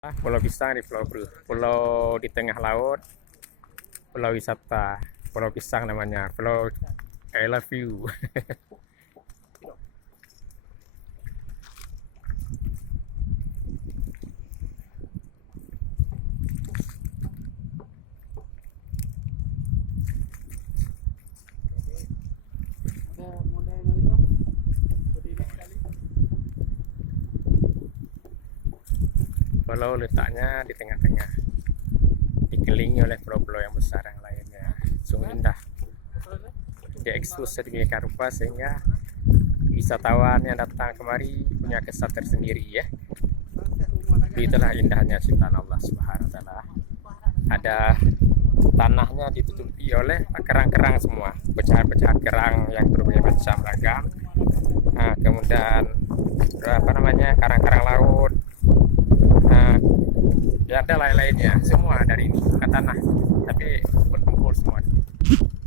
Pulau Pisang di Pulau di tengah laut, pulau wisata, Pulau Pisang namanya, Pulau I love you. Pulau letaknya di tengah-tengah, dikelilingi oleh pulau-pulau yang besar yang lainnya. Sungguh indah, diekspos sedemikian rupa sehingga wisatawan yang datang kemari punya kesan tersendiri ya. Itulah indahnya ciptaan Allah Subhanahu wa taala. Ada tanahnya ditutupi oleh kerang-kerang semua, pecahan-pecahan kerang yang berbagai macam ragam. Nah, kemudian karang-karang laut. Nah, ya ada lain-lainnya, semua ada.